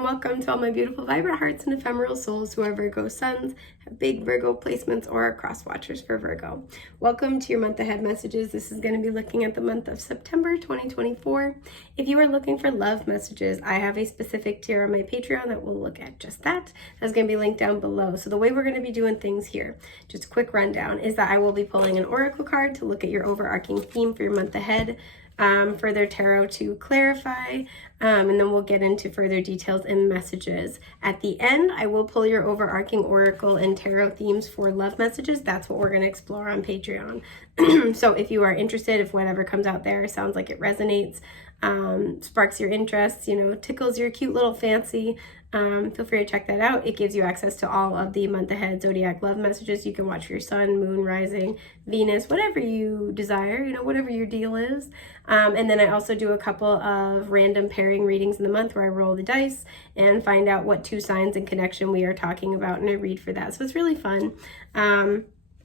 and welcome to all my beautiful vibrant hearts and ephemeral souls who are Virgo suns, have big Virgo placements, or are cross watchers for Virgo. Welcome to your month ahead messages. This is going to be looking at the month of September 2024. If you are looking for love messages, I have a specific tier on my Patreon that will look at just that. That's going to be linked down below. So the way we're going to be doing things here, just a quick rundown, is that I will be pulling an oracle card to look at your overarching theme for your month ahead. Further tarot to clarify, and then we'll get into further details and messages. At the end, I will pull your overarching oracle and tarot themes for love messages. That's what we're going to explore on Patreon. So if you are interested, if whatever comes out there sounds like it resonates, sparks your interest, tickles your cute little fancy, feel free to check that out. It gives you access to all of the month ahead zodiac love messages. You can watch for your sun, moon, rising, Venus, whatever you desire, whatever your deal is. And then I also do a couple of random pairing readings in the month where I roll the dice and find out what two signs in connection we are talking about, and I read for that. So it's really fun.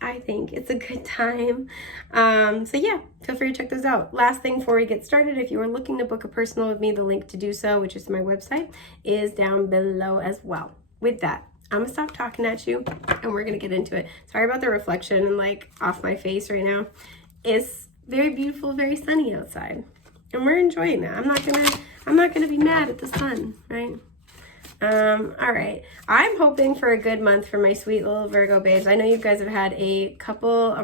I think it's a good time. So yeah, feel free to check those out. Last thing before we get started, if you are looking to book a personal with me, the link to do so, which is my website, is down below as well. With that, I'm gonna stop talking at you and we're gonna get into it. Sorry about the reflection off my face right now. It's very beautiful, very sunny outside, and we're enjoying that. I'm not gonna be mad at the sun, right? All right. I'm hoping for a good month for my sweet little Virgo babes. I know you guys have had a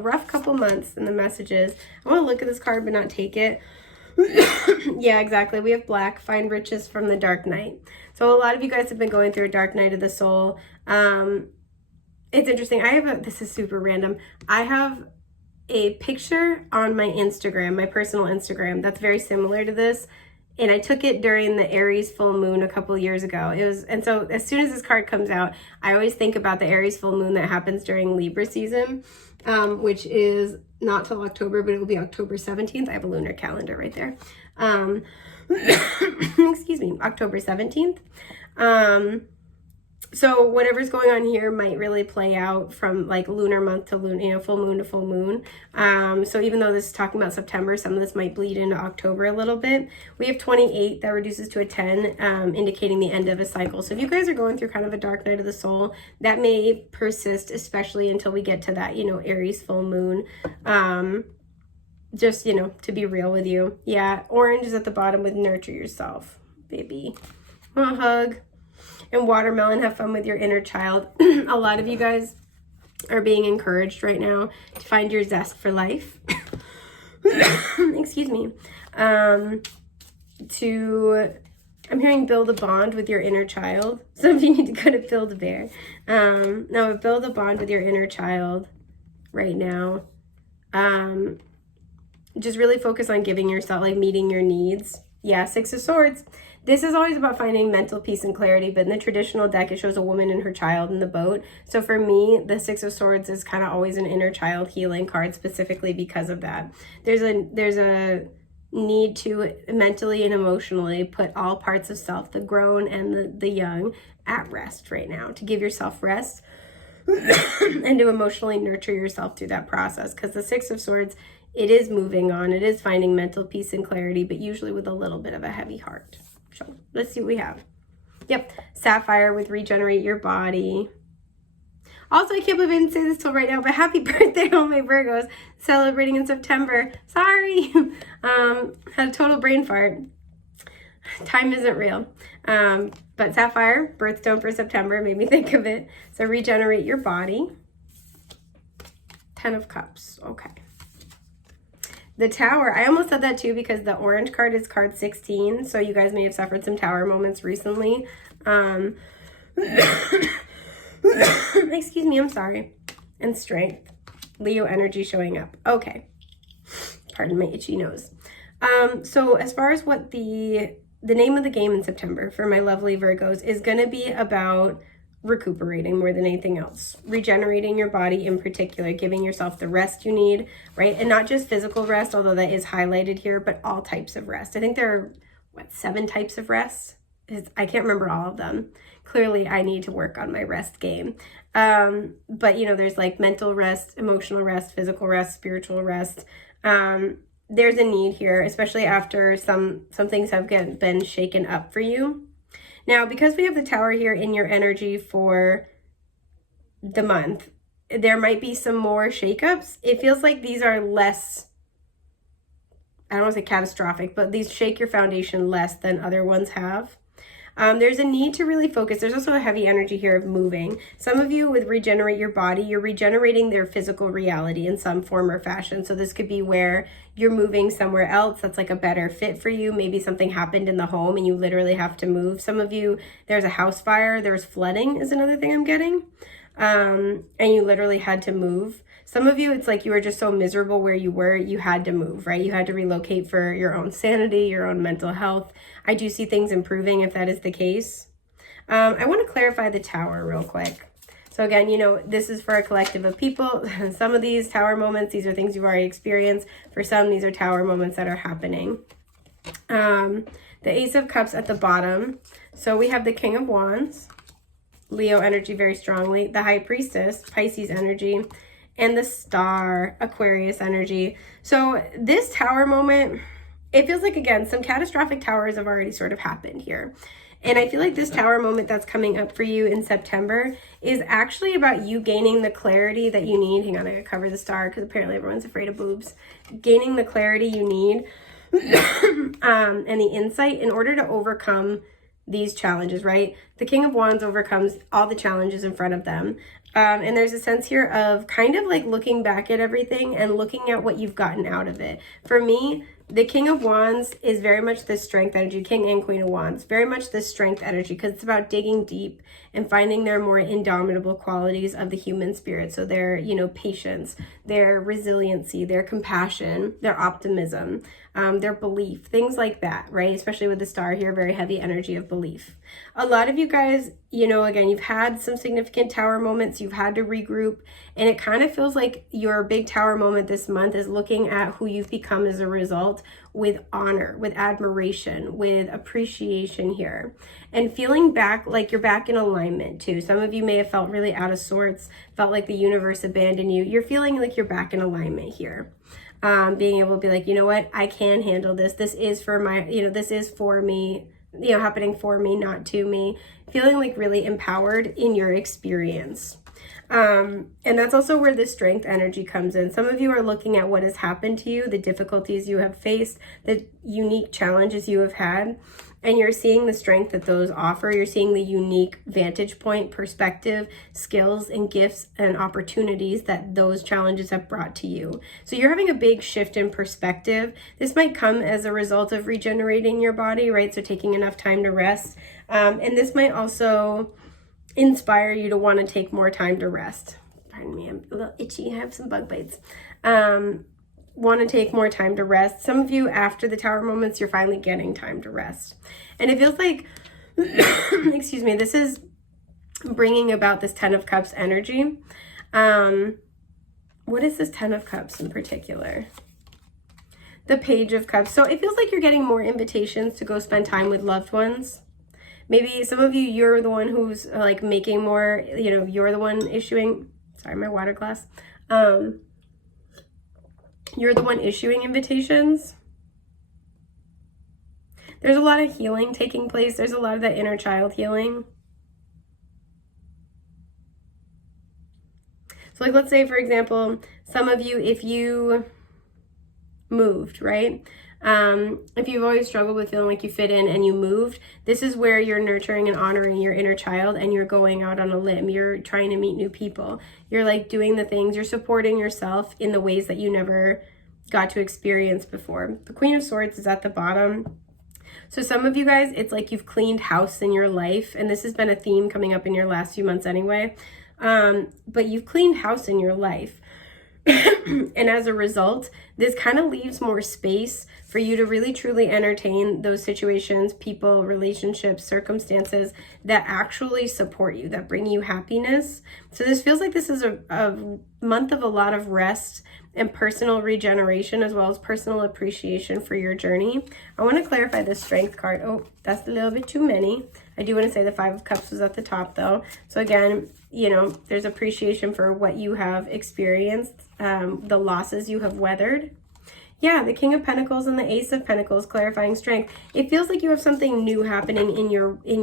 rough couple months in the messages. I want to look at this card but not take it. Yeah, exactly. We have black, find riches from the dark night. So a lot of you guys have been going through a dark night of the soul. It's interesting. This is super random. I have a picture on my Instagram, my personal Instagram, that's very similar to this. And I took it during the Aries full moon a couple years ago. And so as soon as this card comes out, I always think about the Aries full moon that happens during Libra season, which is not till October, but it will be October 17th. I have a lunar calendar right there. Excuse me, October 17th. So whatever's going on here might really play out from lunar month to full moon to full moon. So even though this is talking about September, some of this might bleed into October a little bit. We have 28 that reduces to a 10, indicating the end of a cycle. So if you guys are going through kind of a dark night of the soul, that may persist, especially until we get to that, Aries full moon. Just, to be real with you. Yeah, orange is at the bottom with nurture yourself, baby. A hug. And watermelon, have fun with your inner child. A lot of you guys are being encouraged right now to find your zest for life. Excuse me. I'm hearing build a bond with your inner child. Some of you need to go to Build-A-Bear. No, build a bond with your inner child right now. Just really focus on giving yourself, meeting your needs. Yeah, Six of Swords. This is always about finding mental peace and clarity, but in the traditional deck, it shows a woman and her child in the boat. So for me, the Six of Swords is kind of always an inner child healing card, specifically because of that. There's a need to mentally and emotionally put all parts of self, the grown and the young, at rest right now, to give yourself rest and to emotionally nurture yourself through that process. Because the Six of Swords, it is moving on, it is finding mental peace and clarity, but usually with a little bit of a heavy heart. So let's see what we have. Yep, Sapphire with regenerate your body. Also, I can't believe I didn't say this till right now, but happy birthday, all my Virgos, celebrating in September. Sorry, had a total brain fart. Time isn't real. But Sapphire, birthstone for September, made me think of it. So regenerate your body. 10 of Cups, okay. The Tower, I almost said that too because the orange card is card 16, so you guys may have suffered some Tower moments recently. Excuse me, I'm sorry. And Strength. Leo energy showing up. Okay. Pardon my itchy nose. So as far as what the name of the game in September for my lovely Virgos is going to be about recuperating more than anything else, regenerating your body in particular, giving yourself the rest you need, right? And not just physical rest, although that is highlighted here, but all types of rest. I think there are 7 types of rest. I can't remember all of them. Clearly I need to work on my rest game. But there's mental rest, emotional rest, physical rest, spiritual rest. There's a need here, especially after some things have been shaken up for you. Now, because we have the Tower here in your energy for the month, there might be some more shakeups. It feels like these are less, I don't want to say catastrophic, but these shake your foundation less than other ones have. There's a need to really focus. There's also a heavy energy here of moving. Some of you with regenerate your body, you're regenerating their physical reality in some form or fashion. So this could be where you're moving somewhere else that's like a better fit for you. Maybe something happened in the home and you literally have to move. Some of you, there's a house fire, there's flooding is another thing I'm getting. And you literally had to move. Some of you, it's like you were just so miserable where you were, you had to move, right? You had to relocate for your own sanity, your own mental health. I do see things improving if that is the case. I want to clarify the Tower real quick. So again, you know, this is for a collective of people. Some of these Tower moments, these are things you've already experienced. For some, these are Tower moments that are happening. The Ace of Cups at the bottom. So we have the King of Wands, Leo energy very strongly, the High Priestess, Pisces energy, and the Star, Aquarius energy. So this Tower moment, it feels like, again, some catastrophic towers have already sort of happened here. And I feel like this Tower moment that's coming up for you in September is actually about you gaining the clarity that you need. Hang on, I gotta cover the star because apparently everyone's afraid of boobs. Gaining the clarity you need and the insight in order to overcome these challenges, right? The King of Wands overcomes all the challenges in front of them. And there's a sense here of kind of like looking back at everything and looking at what you've gotten out of it. For me, the King of Wands is very much this strength energy, King and Queen of Wands, very much this strength energy, because it's about digging deep and finding their more indomitable qualities of the human spirit. So their, you know, patience, their resiliency, their compassion, their optimism, their belief, things like that, right? Especially with the star here, very heavy energy of belief. A lot of you guys, you know, again, you've had some significant Tower moments, you've had to regroup, and it kind of feels like your big Tower moment this month is looking at who you've become as a result with honor, with admiration, with appreciation here, and feeling back like you're back in alignment too. Some of you may have felt really out of sorts, felt like the universe abandoned you. You're feeling like you're back in alignment here. Being able to be like, you know what, I can handle this. This is for my, you know, this is for me, you know, happening for me, not to me. Feeling like really empowered in your experience. And that's also where the strength energy comes in. Some of you are looking at what has happened to you, the difficulties you have faced, the unique challenges you have had, and you're seeing the strength that those offer. You're seeing the unique vantage point, perspective, skills, and gifts and opportunities that those challenges have brought to you. So you're having a big shift in perspective. This might come as a result of regenerating your body, right? So taking enough time to rest. And this might also inspire you to want to take more time to rest. Pardon me, I'm a little itchy. I have some bug bites. Want to take more time to rest. Some of you, after the Tower moments, you're finally getting time to rest. And it feels like, excuse me, this is bringing about this 10 of Cups energy. What is this 10 of Cups in particular? The Page of Cups. So it feels like you're getting more invitations to go spend time with loved ones. Maybe some of you, you're the one who's like making more, you know, you're the one issuing, sorry, my water glass. You're the one issuing invitations. There's a lot of healing taking place. There's a lot of that inner child healing. So like, let's say, for example, some of you, if you moved, right? If you've always struggled with feeling like you fit in and you moved, this is where you're nurturing and honoring your inner child and you're going out on a limb. You're trying to meet new people. You're like doing the things, you're supporting yourself in the ways that you never got to experience before. The Queen of Swords is at the bottom. So some of you guys, it's like you've cleaned house in your life, and this has been a theme coming up in your last few months anyway. But you've cleaned house in your life. And as a result, this kind of leaves more space for you to really truly entertain those situations, people, relationships, circumstances that actually support you, that bring you happiness. So this feels like this is a month of a lot of rest and personal regeneration, as well as personal appreciation for your journey. I want to clarify the Strength card. Oh, that's a little bit too many. I do want to say the Five of Cups was at the top though. So again, you know, there's appreciation for what you have experienced, the losses you have weathered. Yeah, the King of Pentacles and the Ace of Pentacles, clarifying strength. It feels like you have something new happening in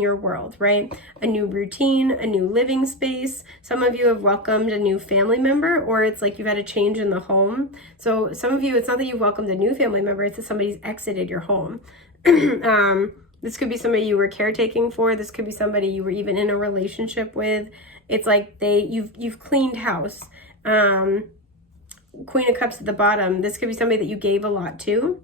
your world, right? A new routine, a new living space. Some of you have welcomed a new family member, or it's like you've had a change in the home. So some of you, it's not that you've welcomed a new family member, it's that somebody's exited your home. This could be somebody you were caretaking for. This could be somebody you were even in a relationship with. It's like you've cleaned house. Queen of Cups at the bottom. This could be somebody that you gave a lot to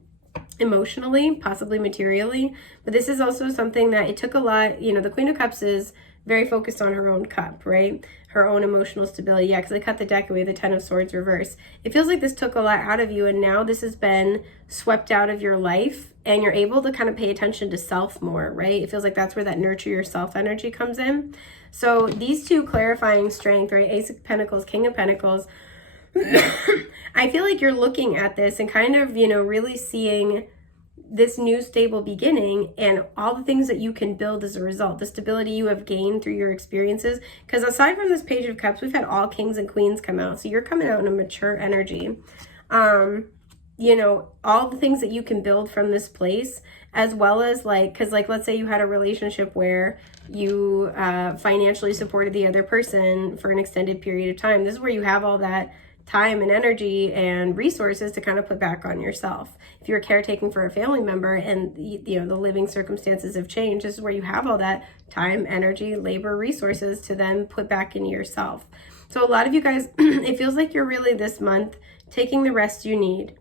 emotionally, possibly materially, but this is also something that it took a lot. You know, the Queen of Cups is very focused on her own cup, right? Her own emotional stability. Yeah, because I cut the deck away, the Ten of Swords reverse. It feels like this took a lot out of you, and now this has been swept out of your life, and you're able to kind of pay attention to self more, right? It feels like that's where that nurture yourself energy comes in. So these two clarifying strength, right? Ace of Pentacles, King of Pentacles. I feel like you're looking at this and kind of, you know, really seeing this new stable beginning and all the things that you can build as a result, the stability you have gained through your experiences. Because aside from this Page of Cups, we've had all Kings and Queens come out. So you're coming out in a mature energy. You know, all the things that you can build from this place, as well as like, because like, let's say you had a relationship where you financially supported the other person for an extended period of time. This is where you have all that time and energy and resources to kind of put back on yourself. If you're caretaking for a family member and you know the living circumstances have changed, this is where you have all that time, energy, labor, resources to then put back into yourself. So a lot of you guys, it feels like you're really this month taking the rest you need,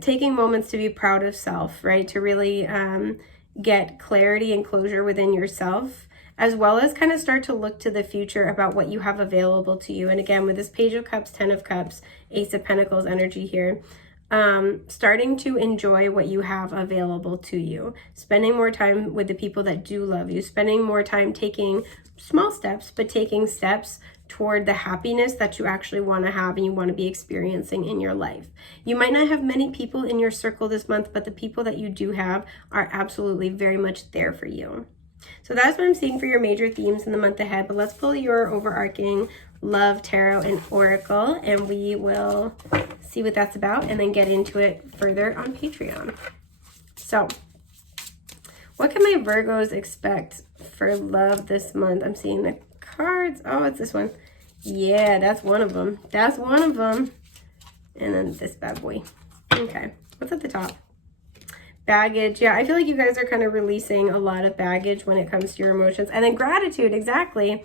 taking moments to be proud of self, right? To really get clarity and closure within yourself, as well as kind of start to look to the future about what you have available to you. And again, with this Page of Cups, Ten of Cups, Ace of Pentacles energy here, starting to enjoy what you have available to you, spending more time with the people that do love you, spending more time taking small steps, but taking steps toward the happiness that you actually want to have and you want to be experiencing in your life. You might not have many people in your circle this month, but the people that you do have are absolutely very much there for you. So that's what I'm seeing for your major themes in the month ahead. But let's pull your overarching love, tarot, and oracle, and we will see what that's about and then get into it further on Patreon. So what can my Virgos expect for love this month? I'm seeing the cards. Oh, it's this one. Yeah, that's one of them. That's one of them. And then this bad boy. Okay, what's at the top? Baggage. Yeah, I feel like you guys are kind of releasing a lot of baggage when it comes to your emotions. And then gratitude, exactly.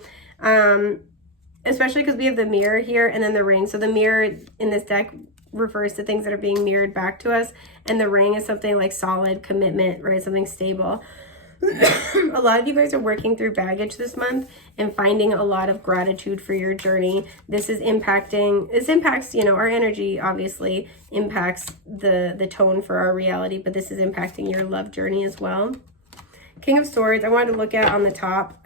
Especially because we have the mirror here and then the ring. So the mirror in this deck refers to things that are being mirrored back to us. And the ring is something like solid commitment, right? Something stable. A lot of you guys are working through baggage this month and finding a lot of gratitude for your journey. This impacts, you know, our energy, obviously impacts the tone for our reality, but this is impacting your love journey as well. King of Swords, I wanted to look at on the top.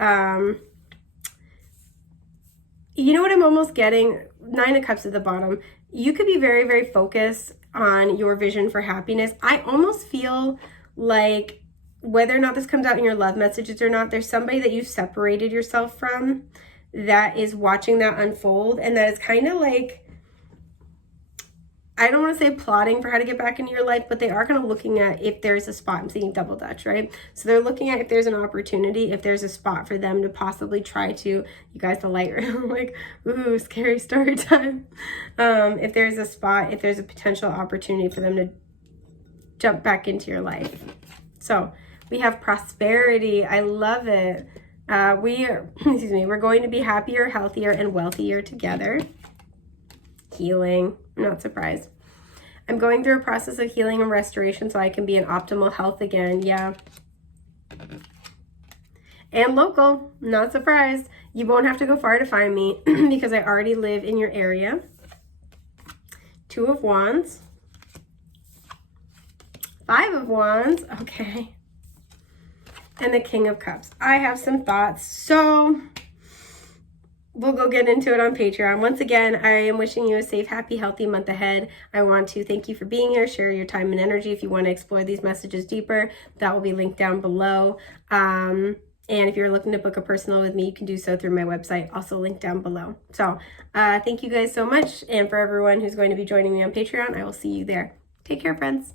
You know what I'm almost getting? Nine of Cups at the bottom. You could be very, very focused on your vision for happiness. I almost feel like whether or not this comes out in your love messages or not, there's somebody that you separated yourself from that is watching that unfold, and that is kind of like, I don't want to say plotting for how to get back into your life, but they are kind of looking at if there's a spot. I'm seeing double Dutch, right? So they're looking at if there's an opportunity, if there's a spot for them to possibly try to, you guys, the light room, like, ooh, scary story time. If there's a spot, if there's a potential opportunity for them to jump back into your life. So we have prosperity. I love it. We're going to be happier, healthier, and wealthier together. Healing. I'm not surprised. I'm going through a process of healing and restoration so I can be in optimal health again. Yeah. And local. Not surprised. You won't have to go far to find me because I already live in your area. Two of Wands. Five of Wands. Okay. And the King of Cups. I have some thoughts, so we'll go get into it on Patreon. Once again, I am wishing you a safe, happy, healthy month ahead. I want to thank you for being here. Share your time and energy if you want to explore these messages deeper. That will be linked down below. And if you're looking to book a personal with me, you can do so through my website, also linked down below. So thank you guys so much. And for everyone who's going to be joining me on Patreon, I will see you there. Take care, friends.